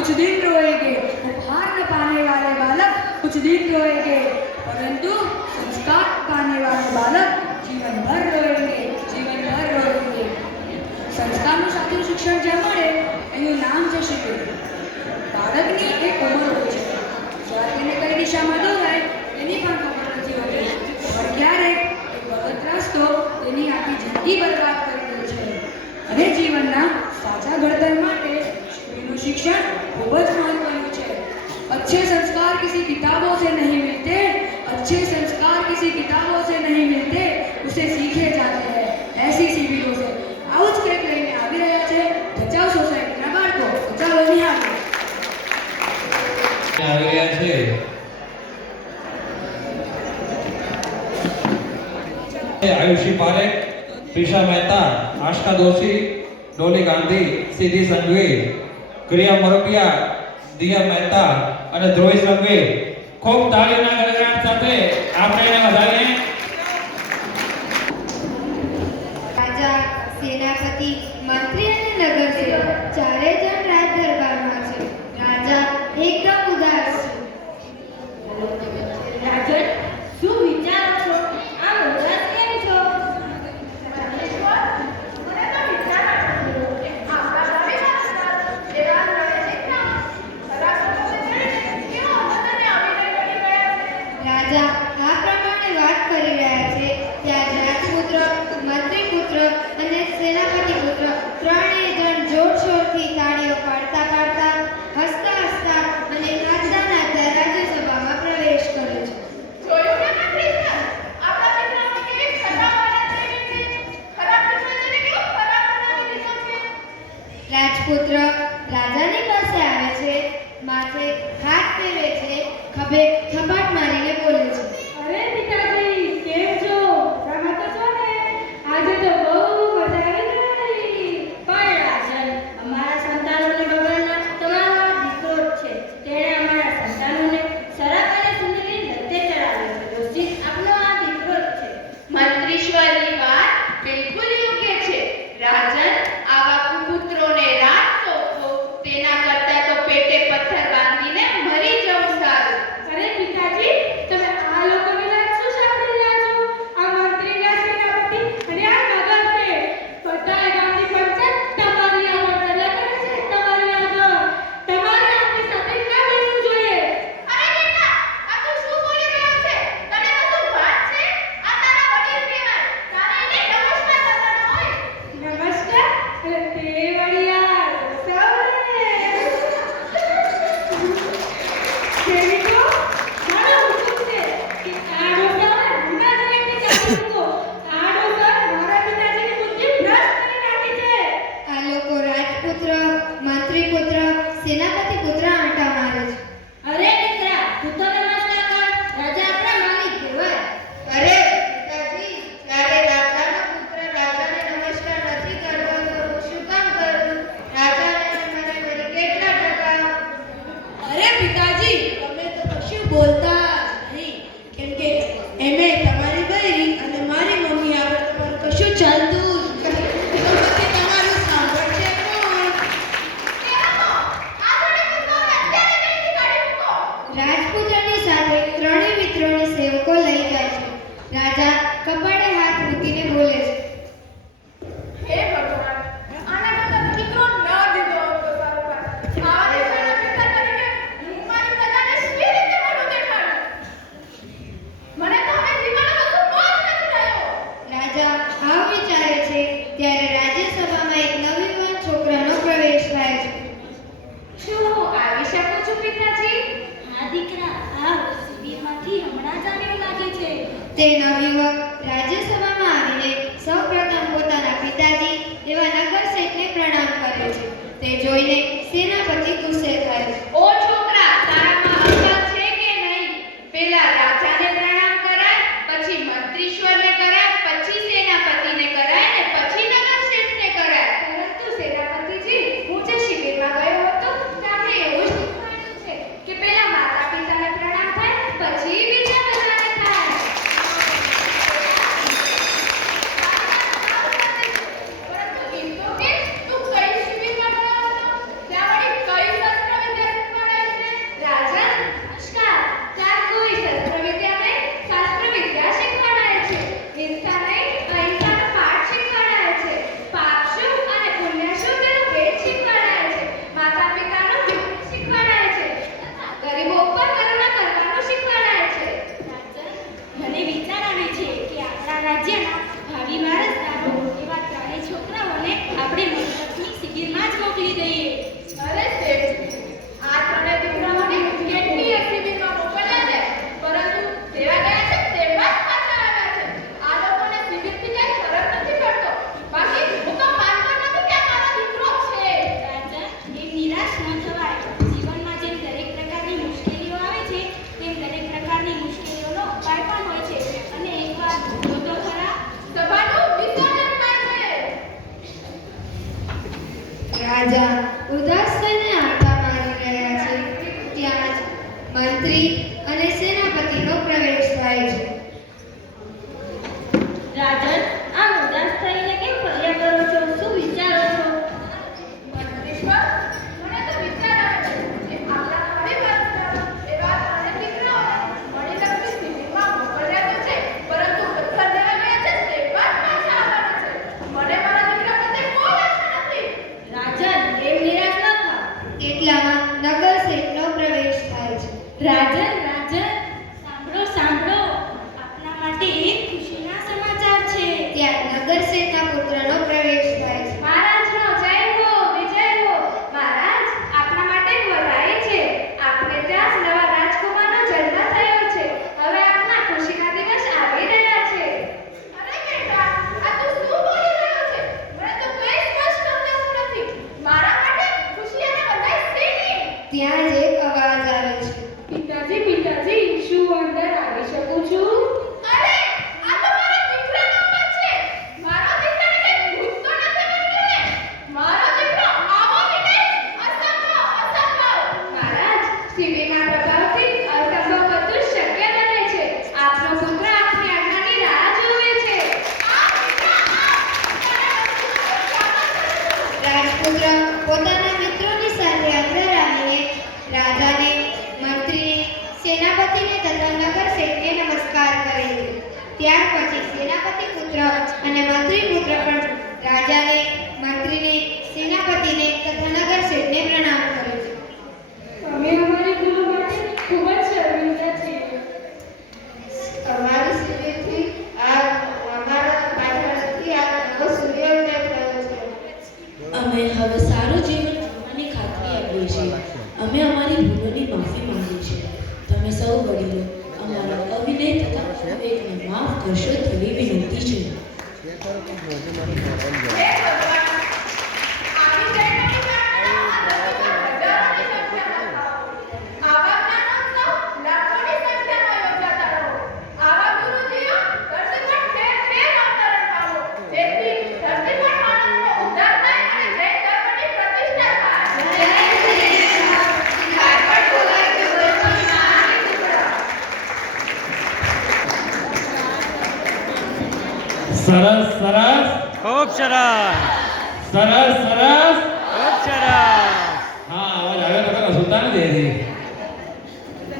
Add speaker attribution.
Speaker 1: कुछ दिन रोएंगे उपहार न पाने वाले बालक कुछ दिन रोएंगे परंतु संस्कार पाने वाले बालक जीवन भर રોએંગે જીવન ભર રોએંગે સંસ્કારનું સાચું શિક્ષણ જ્યાં મળે એનું નામ છે શિક્ષણ બાળકની એક
Speaker 2: આયુષી પારેખ ત્રિષા મહેતા આશકા દોશી ડોલી ગાંધી સિદ્ધિ સંઘવી ક્રિયા મોરપિયા દિયા મહેતા અને ધ્રુવી સંઘવી ખૂબ તાળીના ગણગણાટ સાથે આપણે
Speaker 3: રાજપુત્ર રાજાની પાસે આવે છે. માથે હાથ
Speaker 4: Jerry તે
Speaker 3: જોઈને
Speaker 4: મંત્રી અને સેનાપતિનો પ્રવેશ થાય છે. સેનાપતિને ધર્મનગર શેઠને નમસ્કાર કરેલો ત્યાર પછી સેનાપતિ પુત્ર અને મંત્રી પુત્ર પણ રાજાને, મંત્રીને
Speaker 5: માફ કરશો તેવી વિનંતી છે
Speaker 2: સરસ સરસ.
Speaker 6: ખૂબ સરસ.
Speaker 2: સરસ સરસ.
Speaker 6: ખૂબ સરસ.